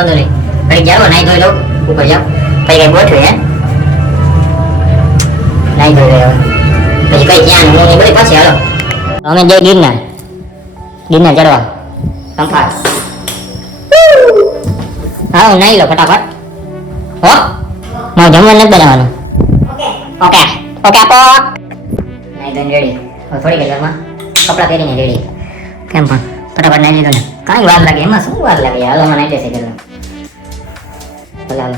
વાંધો નહીં. ઘડી જાઓ નાઈ ધોઈ લો ઉપર જાઓ પછી કઈ ગોઠવે હે નાઈ ધોઈ રહ્યો પછી કઈ ક્યાં હું એ બધી પછી હાલો અમે જઈ ગિરનાર ચડવા સંફાર હા નાઈ લો ફટાફટ હો મારે જમવાનું નથી બનાવવાનું ઓકે ઓકે આપો નાઈ ધોઈને રેડી થોડી ગઈ ઘરમાં કપડાં પહેરીને રેડી કેમ પણ ફટાફટ નાઈ લીધો ને કાંઈ વાર લાગે એમાં શું વાર લાગે હાલો માં નાઈ દેશે ગયેલો હાલો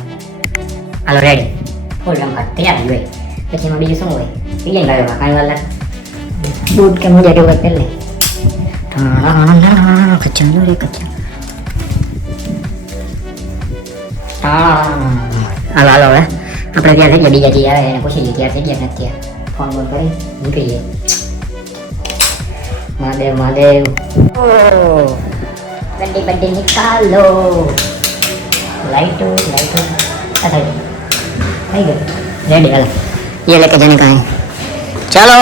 હાલો રેડી ફૂલ રમખાટ તૈયાર થઈ હોય પછી એમાં બીજું શું હોય પીએ ગાડ્યો કાંઈ વાર લાગે બૂટ કે મોજા જેવું પહેર લે કચ્ચાનો રે કચ્ચા હાલો હાલો હવે આપણે ત્યાં થઈ ગયા બીજા જે આવે એને પૂછી લઈએ ત્યાં થઈ ગયા નથી ફોન બોન કરી નીકળીએ મહાદેવ મહાદેવ ગड्डी बड्डी निकालो लाइटो अच्छा થઈ ગયો રેડી હાલ ये लेके जाने का है चलो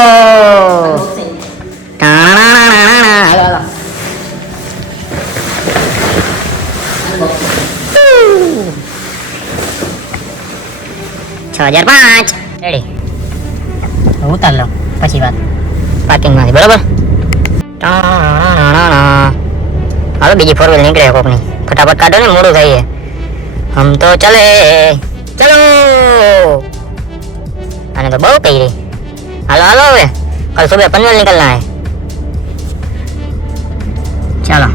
हालो हालो 6005 રેડી ઉતાર લો પછી વાત પાર્કિંગ માંથી બરાબર હાલો બીજી ફોર વ્હીલ નીકળે કોકની ફટાફટ કાઢો ને મોડું થાય છે હમ તો ચલે ચલો આને તો બહુ કહી રહી હાલો હાલો હવે કલ સુબह पनवेल निकलना है चलो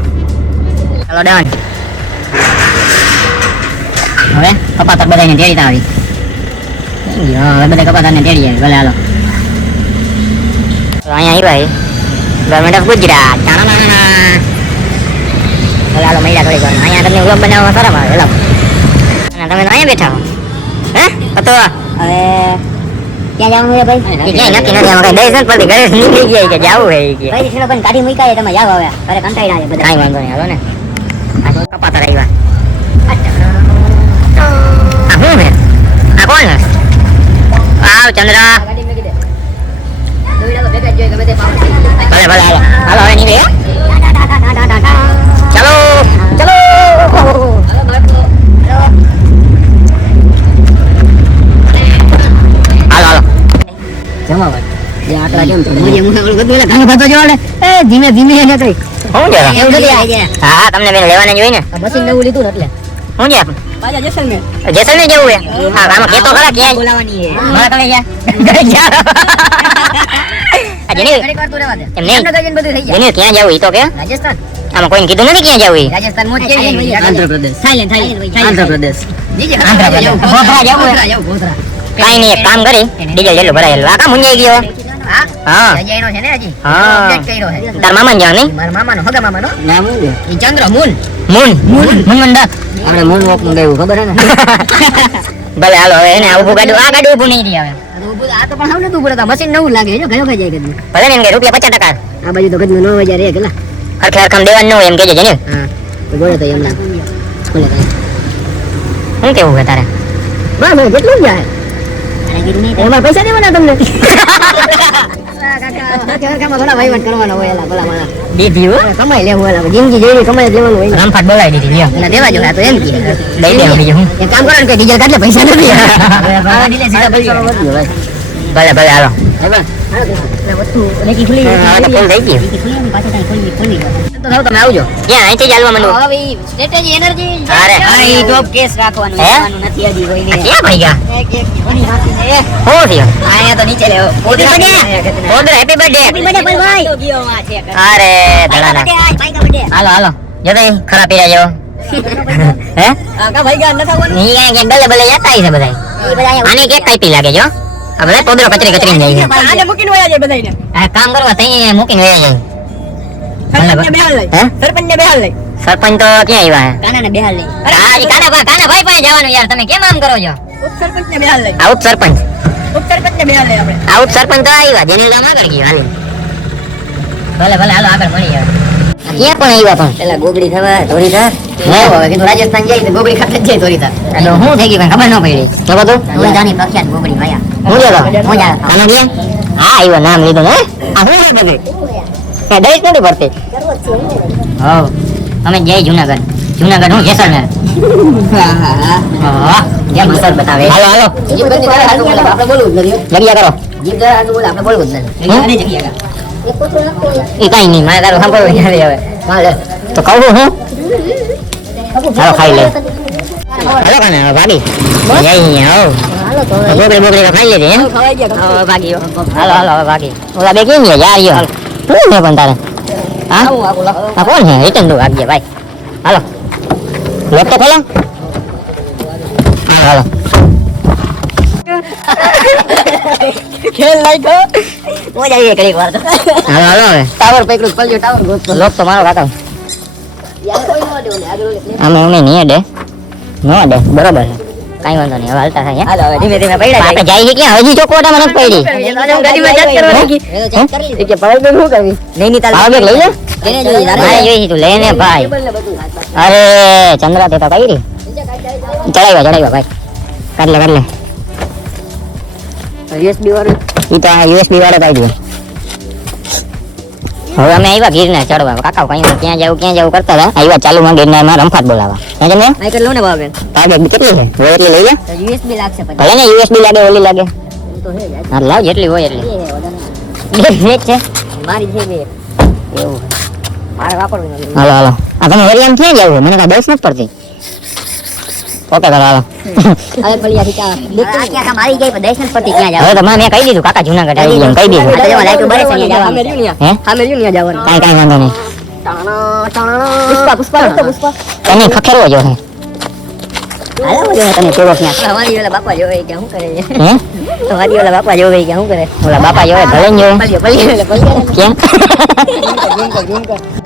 चलो डन હવે કપાતર બધાને તેડી આવી હવે બધા કપાતરને તેડી આવી ભલે હાલો અહીંયા આવ્યા ગવર્મેન્ટ ઓફ ગુજરાત ભલે હાલો મહિલા થોડી વાર અહીંયા તમને વ્લોગ બનાવવા સારા આવે હેલો અને તમે તો અહીંયા બેઠા હો હે તો હવે ક્યાં જવાનું છે ભાઈ ક્યાંય નક્કી નથી આમાં કઈ દર્શન પરથી ઘરે નીકળી ગયા કે જાવું હે કે ભાઈ શેનો પણ કાઢી મૂકાય તમે જાવ હવે અરે કંટાઈ ના બધા કાઈ વાંધો નહીં હાલો ને આ કપાતર આવ્યા આ હું હે આ કોણ હે આવ ચંદ્રા ભલે ભલે હાલો હાલો હવે નીકળે ચલો ચલો ધીમે ધીમે એને કઈ હા તમને બેન લેવાને જોઈ ને મશીન નવું લીધું ને એટલે હું છે પાછા જેસલમેર જવું હે હા આમાં કેતો ખરા ક્યાં બોલાવાની હે મારા તમે ક્યાં જેની ઘણી વાર તો રહેવા દે એમને બધું થઈ જાય જેની ક્યાં જાવું ઈ તો કે રાજસ્થાન આમાં કોઈને કીધું નથી ક્યાં જાવું ઈ રાજસ્થાન મોજ કે આંધ્રપ્રદેશ થાઈલેન્ડ આંધ્રપ્રદેશ જીજી ગોધરા જાવું કાઈ નહીં એક કામ કરી ડીઝલ જેટલું ભરાયેલું આ કા મુંજાઈ ગયો હા જયનો છે ને હજી હા કર્યો છે તાર મામાને જાવ નહીં મારા મામાનો હગા મામાનો નામ શું છે ઈ ચંદ્ર મૂન મંડા આપણે મૂન વોક નું દેવું ખબર હે ને ભલે હાલો હવે એને ઊભું કાઢું આ ગાડી ઊભું નહીં રહી આવે આ તો પણ હાવ નતું પડે મશીન નવું લાગે જો ગયો ખાઈ જાય કદી ભલે ને એમ કે રૂપિયા 50 ટકા આ બાજુ તો કદી 9000 રે કેટલા હરખે હરખમ દેવાનું ન હોય એમ કહેજે જને હા તો બોલે તો એમના બોલે કઈ શું કેવું છે તારે બસ ભાઈ કેટલું જાય એમાં પૈસા દેવાના તમને ઘણા વહીવટ કરવાનો હોય એલા ભલા માણસ દીધી હો કમાઈ લેવું એલા જિંદગી જેવી કમાઈ લેવાનું હોય રામફાટ બોલાવી દીધી લ્યો એટલે દેવા જો તો એમ કીધું લઈ દેવા બીજું હું એક કામ કરો ને કે ડીઝલ કાઢ લે પૈસા નથી ડીઝલ સીધા ભલે ભલે હાલો વસ્તુ લેકી ખુલી તો ફૂલ થઈ ગઈ પાછો કઈ ખોલી તો થાવ તમે આવજો ક્યાં અહીંથી ચાલવા માંડો હવે સ્ટ્રેટેજી એનર્જી અરે આ ટોપ કેસ રાખવાનું નથી હજી કોઈને ક્યાં ભાઈ ગયા એક વણી રાખીને હો થયો આયા તો નીચે લેવો ઓદર હેપી બર્થડે ભાઈ તો ગયો માં છે અરે ધડાના ભાઈ કા બર્થડે હાલો હાલો જો તો ખરા પીરા જેવો હે કા ભાઈ ગયા ન થાવાનું ની કે બલે બલે જતા છે બધાય આને કેક કાપી લાગે જો આ બધા પોદરો કચરી જાય છે આને મૂકીને વયા જાય બધાયને આ કામ કરવા તઈ મૂકીને વયા જાય સરપંચને બેહાલ લઈ સરપંચ તો ક્યાં આવ્યા હે કાનાને બેહાલ લઈ હા ઈ કાના ભાઈ પાસે જવાનું યાર તમે કેમ આમ કરો છો ઉપસરપંચને બેહાલ લઈ આ ઉપસરપંચને બેહાલ લઈ આપણે આ ઉપસરપંચ તો આવ્યા જેને નામ આગળ ગયો હાલે ભલે હાલો આગળ મળી આવે ક્યાં પણ આવ્યા પણ પેલા ગોગડી થવા ધોરી થા હવે કીધું રાજસ્થાન જાય તો ગોગડી ખાતે જાય ધોરી થા તો હું થઈ ગઈ ખબર ન પડી તો બધું રોજાની પ્રખ્યાત ગોગડી ભાયા હું જા કાનો ગયા હા આવ્યો નામ લીધું હે આ હું હે બધું કે દઈશ નથી પડતી હા અમે જય જુનાગઢ જુનાગઢ હું જેસલમેર હા કેમ અસર બતાવે હાલો હાલો આપણે બોલવું જ નથી જગ્યા કરો જગ્યા આપણે બોલવું જ નથી જગ્યા એ કઈ નહીં મારે તારું સાંભળવું નથી હવે હાલે તો કહું હું હાલો ખાઈ લે હાલો કાને ભાગી જઈ આવો બોગડી બોગડી ખાઈ લેજે હે ભાગી હાલો હાલો ભાગી ઓલા બે કેમ યાર યાર શું છે પણ તારે હા આ કોણ છે રિટર્ન દો આગળ ભાઈ હાલો લોક તો ખોલો હાલો ખેલ લાઈકો મજા આવી કરી વાર તો હાલો હાલો હવે ટાવર પકડું પલ્યો ટાવર ગોતો લોક તો મારો કાકા યાર કોઈ નો દે ને આગળ આમે ઉને નહીં દે નો દે બરોબર છે કાઈ વાંધો નહીં હવે હાલતા થાય હાલો હવે ધીમે ધીમે પૈડા આપણે જાય કે હજી ચોકોટા મને પડી ગાડીમાં જત કરવાની ચેક કરી લીધી કે પડાઈ તો શું કરવી નહીં ની તાલ આવે લઈ લે કેને જોઈ મારે જોઈ તું લેને ભાઈ અરે ચંદ્રા તે તો કઈ રી ચડાવ્યા ભાઈ કાઢ લે USB વાળો ઈ તો આ USB વાળો કાઢી દે હવે અમે આવ્યા ગીરનાર ચડવા કાકા કઈ ક્યાં જાવ કરતા હતા આવ્યા ચાલુમાં ગીરનારમાં રમફાટ બોલાવા હે તમે આ કેટલો ને ભાવ બેન ભાવ કેટલી છે હોય એટલી લઈ લે USB લાગશે પછી ભલે ને USB લાગે ઓલી લાગે તો હે હા લાવ જેટલી હોય એટલી એ છે મારી છે બે એવું મારે વાપરવું નથી હાલો હાલો આ તમે વરિયામ ક્યાં જાવ મને કા દસ નથી પડતી ઓકે હાલો હવે ફળિયાથી ચા ક્યાં મારી ગઈ પણ દસ નથી પડતી ક્યાં જાવ હવે તો મેં કહી દીધું કાકા જૂનાગઢ આવી ગયા કહી દીધું આ તો લાઈટ બરે છે જવાનું હે સામે રહ્યું ને જવાનું કાઈ વાંધો નહીં પુષ્પા તને ખખેરવો જો હે હાલો જો તને કેવો ક્યાં તમારી ઓલા બાપા જોવે કે શું કરે હે તમારી ઓલા બાપા જોવે કે શું કરે ઓલા બાપા જોવે ભલે ને જોવે કેમ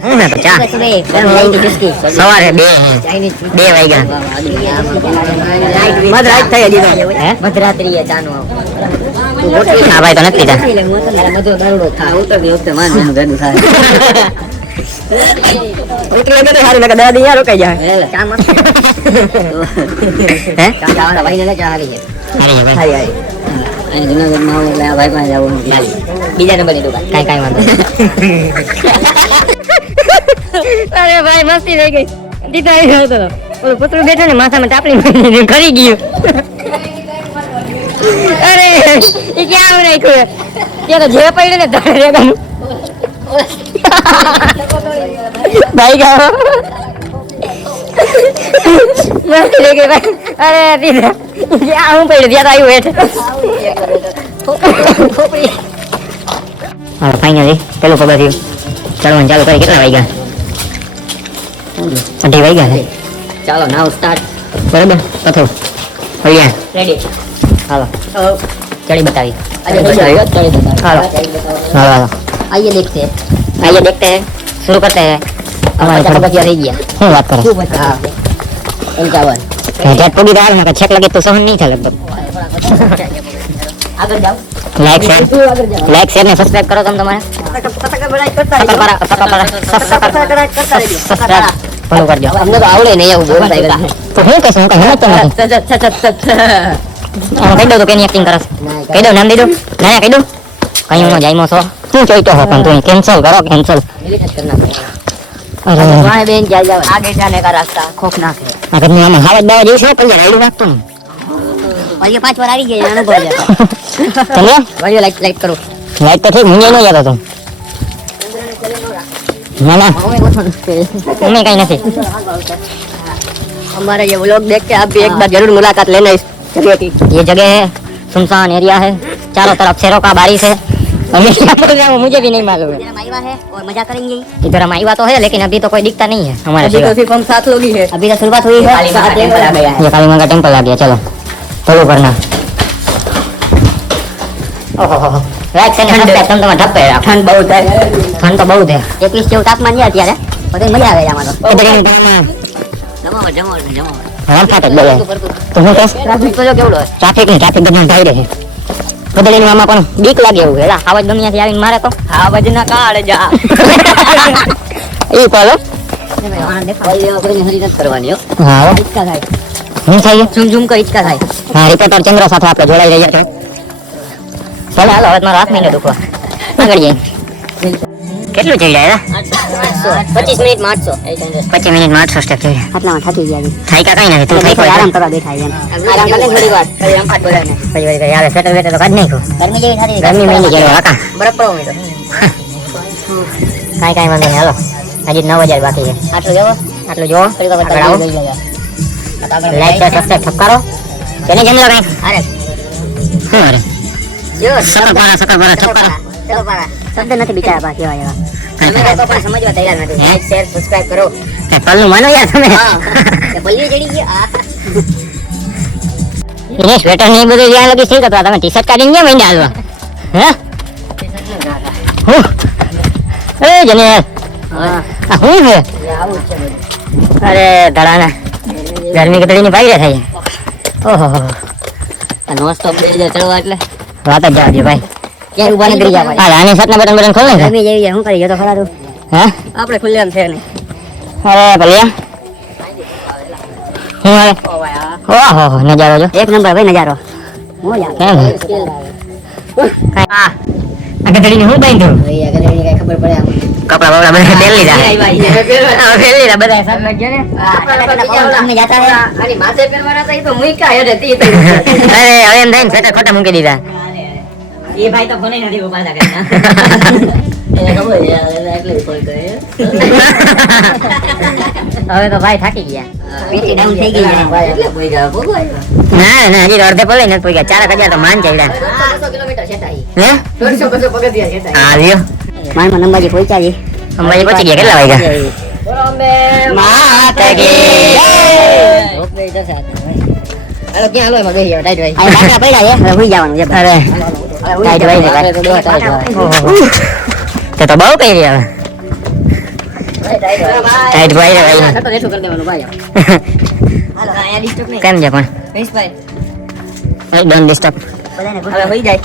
હું ના તો ચા સવારે 2 વાગ્યા મધરાત થઈ હજી હે મધરાત્રીએ ચાનો હા ભાઈ તો નથી તા મધો દારૂડો ખા ઉતરતી વખતે માન ભેગું થાય ઉતરે તો સારું લાગે દાદી યાર રોકાઈ જાય ચા મસ્ત હે ચા વાળા ભાઈ ને ચા આવી છે હારી અહીં જુનાગઢ માં એટલે આ ભાઈ પાસે જવું બીજા નંબરની દુકાન કાઈ વાંધો અરે ભાઈ મસ્તી થઈ ગઈ દીધા આવ્યો હતો ઓલો પુતળું બેઠો ને માથામાં ટાપલી કરી ગયું અરે એ ક્યાં રાખ્યું ત્યાં તો જે પડ્યું ને તારે રેગાનું ભાઈ ગયો મસ્તી થઈ ગઈ ભાઈ અરે દીધા ક્યાં હું પડ્યું ત્યાં તો આવ્યું હેઠ હા ફાઇનલી પેલું પગથિયું ચડવાનું ચાલુ કરી કેટલા વાગ્યા 2 વાગ્યા છે ચાલો નાવ સ્ટાર્ટ બરાબર પથો ભૈયા રેડી હાલો ચડી બતાવી હાલો હાલો આइए देखते हैं शुरू करते हैं हमारे पगथिया થઈ ગયા શું વાત કરો 51 હેઠ પગી દાલ ને છેક લગે તો સહન નહીં થાય લગભગ આગળ જાઓ લાઈક શેર ને સબસ્ક્રાઇબ કરો તમે તમારે ફોલો કરજો અમને તો આવડે નહીં એવું બોલતા તો હું કહેશું હું હિંમત નથી કહી દો તો કેની એક્ટિંગ કરસ કહી દો નામ દઈ દો ના કહી દો કઈ હું જાઈમો છો તું જોઈતો હો પણ તું કેન્સલ કરો કેન્સલ અરે વાય બેન જાય જાવ આગે જાને કા રાસ્તા ખોખનાક છે અગર મેં આમાં હાવત બાવા જેવું છે કલ્યા રાઈડ નાખતો ને ભાઈ 5 વાર આવી ગયા અનુભવ છે તમે ભાઈ લાઈક કરો લાઈક તો ઠીક મુંજે ન જાતો તું ના ના मैं कहीं नहीं हमारे ये व्लॉग देख के आप भी एक बार जरूर मुलाकात लेना इस जगह की ये जगह है सुनसान एरिया है चारों तरफ शेरों का बारिश है मुझे भी नहीं मालूम है माईवा है और मजा करेंगे इधर माईवा तो है लेकिन अभी तो कोई दिखता नहीं है हमारे अभी तो सिर्फ हम 7 लोग ही है अभी तो शुरुआत हुई है ये काली मां का टेंपल आ गया चलो चलो करना ओहो राइट से ठंड तो ढप्पे ठंड बहुत है ठंड तो बहुत है 21 જેવું તાપમાન છે અત્યારે પછી મજા આવે આમાં તો જમાવટ ફાટક બોલે તો હું કહેશ ટ્રાફિક તો જો કેવડો છે ટ્રાફિક બધું ભાઈ રહે બદલીને આમાં પણ બીક લાગે એવું એલા આવાજ દુનિયાથી આવીને મારે તો આવાજ ના કાળ જા એ કોલો કરવાની હા હિચકા થાય હું થાય ઝુમ કો હિચકા થાય હા રિપોર્ટર ચંદ્ર સાથે આપણે જોડાઈ રહ્યા છે ચાલો હાલો હવે મારો હાથ મહિનો દુખવા આગળ જઈએ કેટલું ચડી જાય 25 મિનિટમાં 800. 25 મિનિટમાં 800 સ્ટેપ થઈ ગયા. આટલામાં થાકી ગયા. થાય કા કઈ નથી, તું થઈ કોઈ આરામ કરવા બેઠા એમ. આરામ કરે થોડી વાર. પછી રમપાટ બોલાને. પછી વળી યાર સ્વેટર બેટર તો કાઢ નાખ્યો. ગરમી જેવી થાતી. ગરમી મહિની ગયો કાકા. બરફ પડો મે તો. કાઈ વાંધો નહીં, હાલો હજી 9000 બાકી છે. આટલું જોવો. આટલું જો આગળ આવો. લાઈક શેર સબસ્ક્રાઇબ ઠપકારો. જેને જેને કઈ અરે શું અરે જો સકરપારા ઠપકારો. શબ્દ નથી બિચારા પાસે એવા એવા. તમે લોકો પણ સમજવા તૈયાર નથી. લાઈક શેર સબસ્ક્રાઇબ કરો. એ પલ્લું માનો યાર તમે. હા એ પલ્લી ચડી ગયા. એ સ્વેટર ને બધું જ્યાં લગી શીખ હતા, તમે ટી-શર્ટ કાઢીને કેમ માંડ્યા હાલવા? હે હું એ જને હા આ હું છે? આવું છે બધું. અરે ધડાના ગરમી કતડીની પાઈ રહ્યા થાય. ઓહો આ નો સ્ટોપ દે ચડવા એટલે વાત જ જવા દે ભાઈ. ક્યાં ઉભા નીકળી જા ભાઈ. આ રાની શર્ટના બટન ખોલ ને. ગરમી જેવી છે, શું કરી ગયો તો ખરા તું. હે આપણે ખુલ્લેમ છે નહીં. અરે ભલિયા હું હવે ઓહો નજારો જો એક નંબર ભાઈ નજારો. હું યાર કેમ આ ગધડીને હું બાંધ્યું ભાઈ આગળ એની કઈ ખબર પડે આમ. કપડા બપડા બધા પહેરી લીધા. ભાઈ પહેરી લીધા બધા સાથ લાગ્યો ને. તમને જાતા હે આની માથે પહેરવાના હતા ઈ તો મુઈકા હેડે તી તો. અરે હવે એમ થાય ને સ્વેટર ખોટા મૂકી દીધા. એ ભાઈ તો ફોન નથી ઉપાડતા કઈ. એને ખબર છે એટલે ફોન કરે. હવે તો ભાઈ થાકી ગયા. પીટી ડાઉન થઈ ગઈ છે ભાઈ એટલે કોઈ જા ભોગવાય. ના ના હજી તો અડધે પલે નથી પોઈ ગયા. 4000 તો માન ચડ્યા. 200 કિલોમીટર છેટાઈ. હે 200 પગથિયા છેટાઈ. હા લ્યો માનમાં નંબાજી પહોંચ્યા છે. અંબાજી પહોંચી ગયા. કેટલા વાગ્યા? બોમ્બે માતા કી જય. ઓકે જશે હાલો ક્યાં હાલો એમાં ગઈ ટાઈટ ભાઈ. આ બાકડા પડ્યા છે હવે હુઈ જવાનું છે. અરે ટાઈટ ભાઈ છે ભાઈ. તે તો બહુ કહી રહ્યા. ટાઈટ ભાઈ રે ભાઈ. છતો રેઠું કરી દેવાનું ભાઈ. હાલો આયા ડિસ્ટર્બ નહીં. કેમ છે પણ ભાઈ ડોન્ટ ડિસ્ટર્બ. બધાને હવે હોઈ જાય.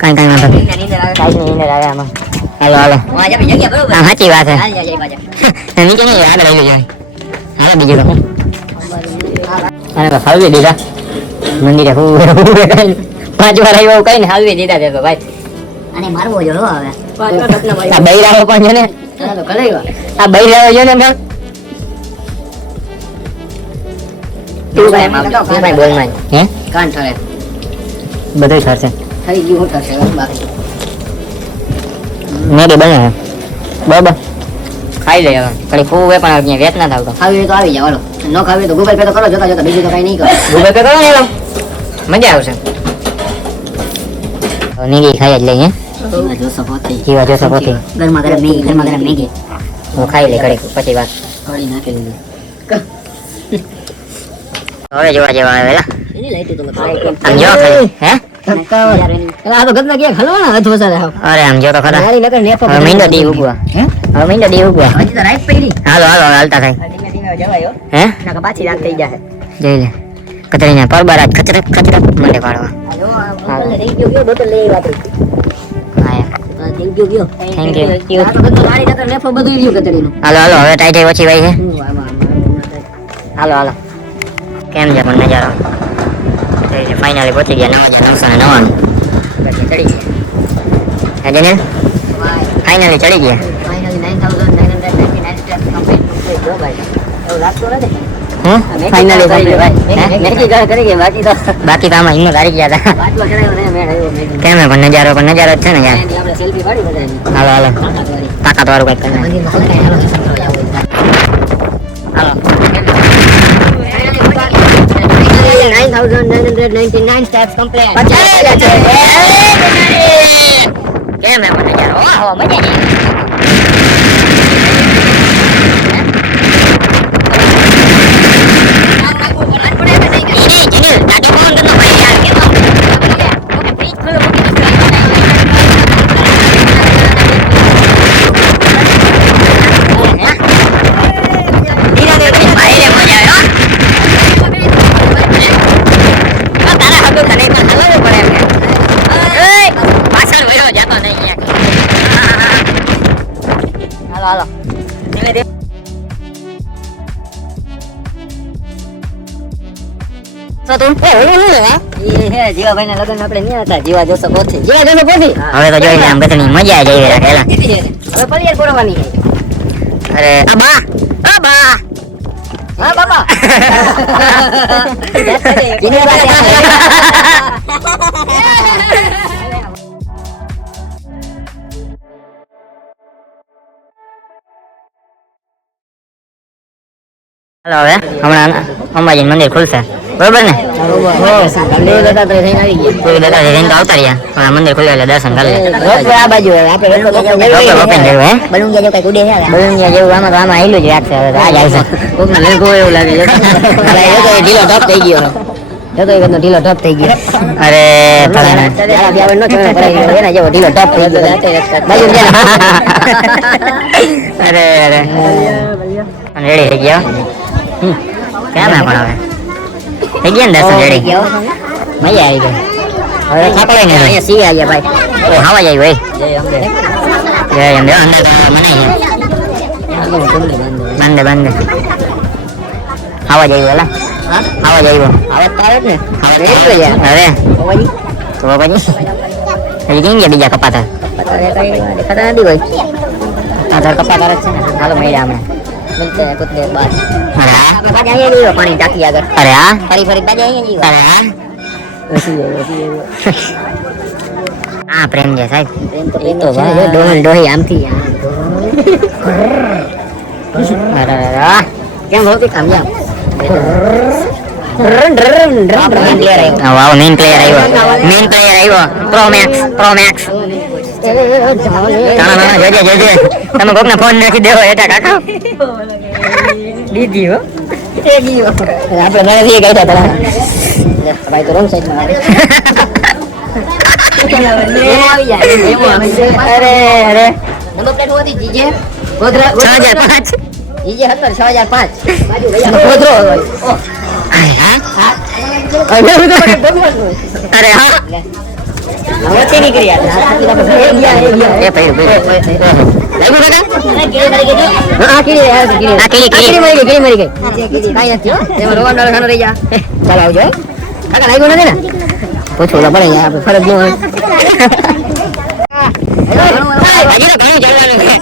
કાંઈ વાંધો નહીં. નીંદર આવે. કાંઈ નહીં નીંદર આવે આમાં. હાલો હાલો વાહ જમી જગ્યા બરોબર. હા સાચી વાત છે. હાલ જાય પાછા. નીચે નહીં આગળ આવી જાય. હાલો બીજું તો અરે બસ હાલવી દીધા મંદિરે હું 5 વાર આવ્યો કઈ ને હાલવી દીધા તે તો ભાઈ. આને મારવો જો હો હવે. આ બૈરાઓ પણ છે ને આ તો કલેવા. આ બૈરાઓ છે ને પણ તું ભાઈ બોલ માં હે કાન ઠરે. બધું થશે થઈ ગયું હું થશે બાકી. મેગી બને બરાબર ખાઈ લે હવે કડી ફૂવે પણ અહીંયા વેત ના થાવતો. ખાવી તો આવી જાવ હાલો. ન ખાવી તો ગૂગલ પે તો કરો જોતા જોતા બીજું તો કઈ નહીં કરો. ગૂગલ પે કરો ને એલો મજા આવશે. મેગી ખાઈ જ લઈએ. જોશો પોતે. જીવા જોશો પોતે ગરમા ગરમ મેગી. હું ખાઈ લે કડી પછી વાત થોડી નાખી દીધી. હવે જોવા જેવા આવેલા એની લાઈટ તો આમ જો ખાલી હે આ તો ગદના ગયા ખલવાના હાથ વસારે આવ. અરે આમ જો તો ખરા મારી નકર નેફો. હવે મહિનો દી ઉગવા હે? હવે મહિનો દી ઉગવા હજી તો રાઈટ પડી. હાલો હાલો હાલતા થાય ધીમે ધીમે જવાયો. હે નકર પાછી રાત થઈ જશે. જોઈ લે કતરીના પરબરાજ ખચરત મંડે પાડવા આજો અંકલ થેન્ક યુ ગયો બોટલ લઈ વાત. આયા થેન્ક યુ ગયો. Thank you. આ તો ગદનો મારી નકર નેફો બધું રહ્યું કતરીનું. હાલો હાલો હવે ટાઈટ ઓછી ભાઈ છે હાલો હાલો કેમ છે પણ નજારો ફાઇનલી પહોંચી ગયા 9999 પછી ચડી ગયા હે ને ફાઇનલી ચડી ગયા ફાઇનલી 9999 સ્ટેપ્સ કમ્પ્લીટ જો ભાઈ. એવું લાગતું નથી. હું ફાઇનલી ભાઈ ભાઈ મેગી કરી ગઈ બાકી તો બાકી તો આમાં હિંમત હારી ગયા હતા બાટલો ચડાવ્યો ને મેળ આવ્યો મેગી. કેમ હે પણ નજારો જ છે ને યાર એની આપણે સેલ્ફી પાડી બધાની. હાલો હાલો તાકાતવાળી. તાકાત વાળું કઈક કરીને મંદિરમાં હલકાઈ હાલો સંતરો જાવ હોય. હાલો 9999 સ્ટેપ્સ કમ્પ્લીટ. કેમ હે પણ નજારો ઓહો મજા આવી હાલો ધીમે ધીમે તો તું એ જીવાભાઈ ના લગ્ન આપણે ન્યા હતા. જીવા જોશો પોથી. હવે તો જોઈ લે આમ બધાની મજા જ આવી રાખે હવે પલિયર બોરવાની છે. અરે અબા અબા હા બાબા હાલો હવે હમણાં અંબાજી મંદિર ખુલશે બરોબર ને કોઈ દાદા જઈને તો આવતા રહ્યા પણ આ મંદિર ખુલ્યું એટલે દર્શન કરી લે આ બાજુ આપણે ઓપન થયું હે બલુંગિયા જેવું કઈ ઉડે છે બલુંગિયા જેવું આમાં તો આમાં આયલું જ યાદ છે હવે તો આ જાય છે કોકને લડકો એવું લાગે છે ઢીલો ટપ થઈ ગયો જતો એકનો ઢીલો ટપ થઈ ગયો અરે તારા બ્યાવન નો ચણો પડાઈ ગયો એના જેવો ઢીલો ટપ થઈ ગયો બાજુ અરે અરે રેડી થઈ ગયો કેમ હે પણ હવે થઈ ગયા ને દર્શન રેડી ગયો મજા આવી ગઈ હવે થાકો લઈને અહીંયા સી આવ્યા ભાઈ ઓ હવા જાય ભાઈ જય અંબે જય અંબે અંદર તો મને બંધ બંધ હવા જાય વેલા હવા જાય આવાજ તો આવે જ ને હવે રેડી યાર અરે ઓવાજી તો પછી હજી કેમ ગયા બીજા કપાતા દેખાતા નથી ભાઈ આધાર કપાતા જ છે ને હાલો મળ્યા અમે મિલતે હે કુછ દેર બાદ અરે આ આપણે પાછા અહીંયા જઈએ પાણી ટાંકી આગળ અરે આ ફરી ફરી પાછા અહીંયા જઈએ અરે આ વસી જાય આ પ્રેમ છે સાહેબ એ તો ભાઈ ડોહલ ડોહી આમથી અરે અરે કેમ ભૌતિક આમ જામ વાવ મેઇન પ્લેયર આવ્યો પ્રો મેક્સ જોજે તમે કોકને ફોન નાખી દેવો એટા કાકા દીદી હો આપણે નળથી ગયા હતા પેલા ભાઈ તો રોંગ સાઈડમાં અરે અરે નંબર પ્લેટ હોતી જીજે ગોધરા 6005 જીજે 6005 ગોધરો અરે હા વચ્ચે નીકળી એ ભાઈ મરી ગઈ કાંઈ નથી હો એમાં રોવાનો ખાનો રહી જા ચાલ આવજો કાકા લાગ્યું નથી ને પૂછવું તો પડે આપણે ફરજ ન હોય હજી તો ઘણું ચાલવાનું છે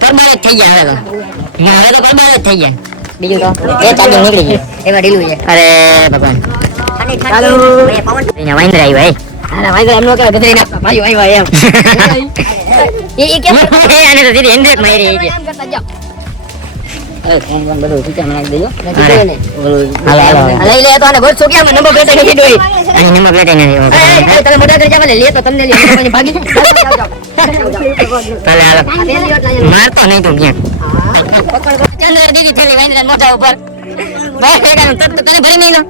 પરબાર થઈ ગયા હવે તો પરબાર થઈ ગયા બીજું તો એ ચાર્જિંગ નીકળી ગયું એમાં ઢીલું છે અરે ભગવાન અહીંયા વાંદરા આવ્યા અરે ભાઈ એમ નો કે ગધેડી ના ભાઈ ભાઈ એમ એ કેમ આને તો સીધી હેન્ડ્રેક મારી છે ફોન બધું સીધા મને દેજો હાલો લઈ લે તો આને બોલ છોકિયા નંબર પ્લેટ નથી દોઈ અને નંબર પ્લેટ નથી તમે મોટા કરી જાવ લે તો તમને લે ભાગી ચાલે હાલો મારતો નહીં તું ક્યાં ચંદ્ર દીદી ચાલી વાંદરા મોઢા ઉપર બસ એકાનું તત તને ભરી નહીં લો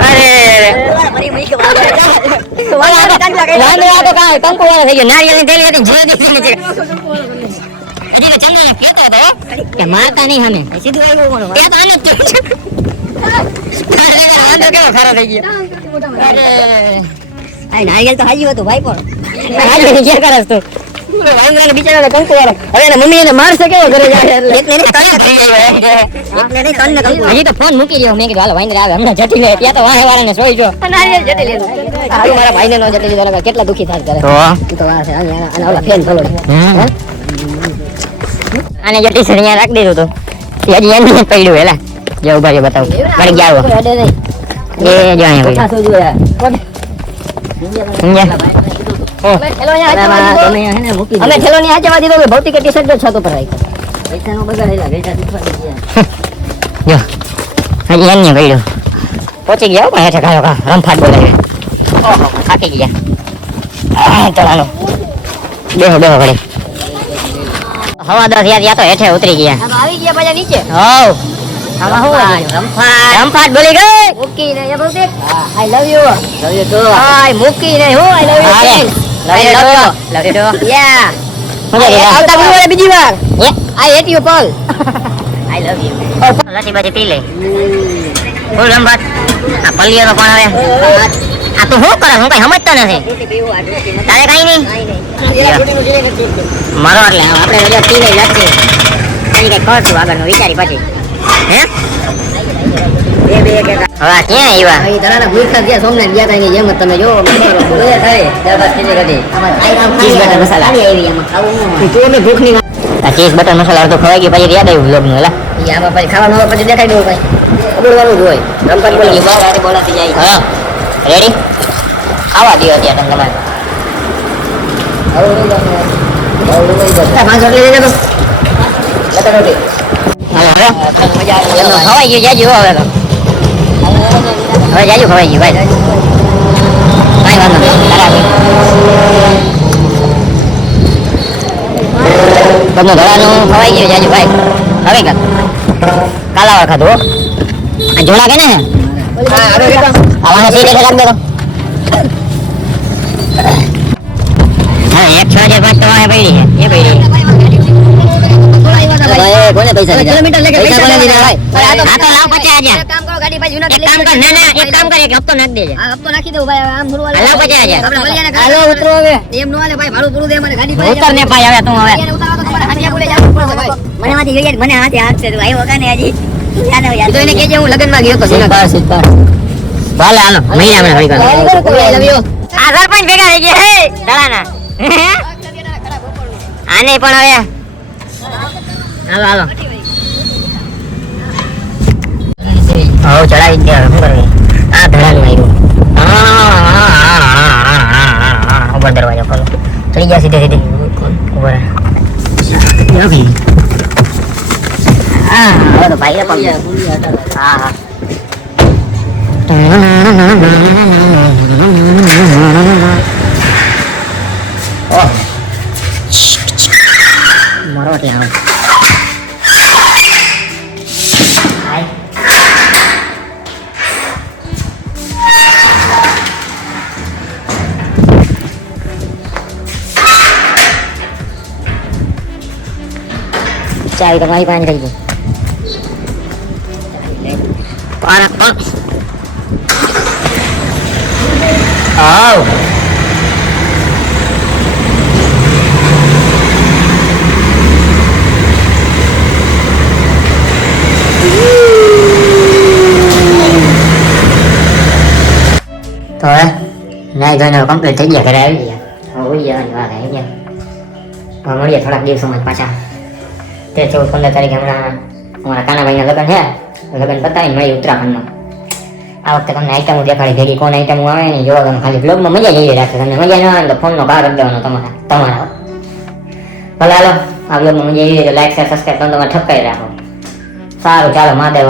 અરે વાંદરા તો કાંઈ કંકુ વાળો થઈ ગયો નારિયેળની થેલી હતી જે દીધી નથી હજી તો ચંદ્રને કહેતો હતો કે મારતા નહીં હમે સીધું આવ્યું એ તો આને જ કહ્યું છે વાંદરો કેવો ખરો થઈ ગયો અરે આ નારિયેલ તો હાજી હતું ભાઈ પણ આજે ક્યાં કરસ તું વાંદરાને બિચારાને કંકુ વાળો હવે એને મમ્મી એને મારશે કેવો ઘરે જાય એટલે એકને તને થઈ ગયો એટલે નહીં તને કંકુ હજી તો ફોન મૂકી દો મેં કીધું હાલો વાંદરા આવે હમણાં જટી લે ત્યાં તો વાહે વાળાને સોઈ જો નારિયેલ જટી લીધું હારું મારા ભાઈને નો જટી લીધો કેટલા દુખી થાય કરે તો ઈ તો વાર છે આને ઓલા ફેન થોડો આને જે ટી-શર્ટ અહીંયા રાખી દીધું તો હજી એની જ પડ્યું હેલા જો ઉભા રહ્યો બતાવું મારી ગયા આવો અડે નહીં એ જો અહીંયા ખાસો જોયા સમજ્યા અમે ઠેલો ની હાચવા દીધો ભૌતિક ટી-શર્ટ જો છત ઉપર રાખ્યો પૈસા નો બગાડેલા બેટા દીધવા જો હજી એની પડ્યું પહોંચી ગયા પણ હેઠે ખાયો રમફાટ બોલાવે ઓહો થાકી ગયા ચલાનો બેહો બેહો ઘડી હવા 10 યાર તો હેઠે ઉતરી ગયા આવી ગયા પાછા નીચે હોવ આમાં હું રમફાટ બોલી ગઈ મૂકી ને ભૌતિક I love you love you too આઈ મૂકી ને હું I love you love you too યા આવતા ગુરુવારે બીજી વાર આઈ હેટ યુ પોલ આઈ લવ યુ લસી બસી પી લે બોલ રમભાત આ પલ્લીઓ તો પણ હવે આ તું શું કરે હું કઈ સમજતો નથી તારે કઈ નહીં મારો એટલે આપણે રજા પી લઈ લાગશે કઈ કઈ કરશું આગળનું વિચારી પછી હે બે એક હવે આ ક્યાં આવ્યા અહીં તરાના ભૂખા ગયા સોમનાથ ગયા તા જેમ જ તમે જો થાય દાળ કીધી કદી આમાં આઈ કામ ચીઝ બટર મસાલા આવી એમાં ખાવું ન તું અમે ભૂખ ની આ ચીઝ બટર મસાલા તો ખવાઈ ગયું પછી યાદ આવ્યું વ્લોગનું એલા ઈ આમાં પછી ખાવાનું હોય પછી દેખાઈ દઉં કઈ બોલવાનું જ હોય રમપાટ બોલી બહાર આરે બોલાતી જાય હા રેડી ખાવા દો ત્યાં તમે તમારે પાંચ રોટલી લઈ જતો લતા રોટી હાલો હવે મજા આવે એમનો ખવાઈ ગયું જાજુ હવે તો હવે જાજુ ખવાઈ ગયું ભાઈ કાંઈ વાંધો નહીં ખરાબ તમને ધોળાનું ખવાઈ ગયું જાજુ ભાઈ હવે કર કાલાવાર ખાધું હો આ જોડા કે ને આવાના સીટ રાખ દો તો હા 1,6,500 તો આ પડી છે એ પડી ભાઈ કોને પૈસા દીધા કિલોમીટર લેકે પૈસા કોને દીધા ભાઈ આ તો લાવ 50,000 એક કામ કરો ગાડી ભાઈ જૂના એક કામ કર ના ના એક કામ કર એક હપ્તો નાખ દેજે આ હપ્તો નાખી દઉં ભાઈ આમ ભરવા હાલો 50,000 આપણે ભલિયાને હાલો ઉતરો હવે એમ નો હાલે ભાઈ ભાડું પૂરું દે મને ગાડી ઉતર ને ભાઈ હવે તું હવે ઉતારવા તો તમારે હાથિયા બોલે જવું પડશે ભાઈ મને માંથી ગઈ મને હાથે હાથ છે તું આવ્યો કાને હજી યાદ આવે તો એને કહેજે હું લગનમાં ગયો તો જૂના હાલો હાલો મહિના મને ઘડી કર આઈ લવ યુ આ સરપંચ ભેગા થઈ ગયા હે દળાના આને પણ હવે હાલો હાલો હો ચડાવી ગયા શું કરવી આ ધડાનું આવ્યું ઉપર દરવાજો ખોલો ચડી ગયા સીધે સીધી ઉપર હા હવે તો ભાઈ પગ હા હા મારો ત્યાં ચાવી તમારી પાસે થઈ ગઈ આવ તો હવે નાઈ ધોઈને કમ્પ્લીટ થઈ ગયા ઘરે આવી ગયા હવે હોઈ જવાની વાત આવી ગયા હવે મળીએ થોડાક દિવસોમાં જ પાછા 13-14-15 તારીખે હમણાં અમારા કાનાભાઈના લગ્ન છે લગ્ન પતાવીને મળી ઉત્તરાખંડમાં આ વખતે તમને આઈટમો દેખાડી ભેગી કોણ આઈટમો આવે ને જોવા તમે ખાલી બ્લોગમાં મજા જઈએ રાખે તમને મજા ન આવે તો ફોનનો કાર કરી દેવાનો તમારા ભલે હાલો આ બ્લોગમાં મજા આવી તો લાઈક શેર સબસ્ક્રાઈબ તમને ઠપકાઈ રાખો સારું ચાલો મહાદેવ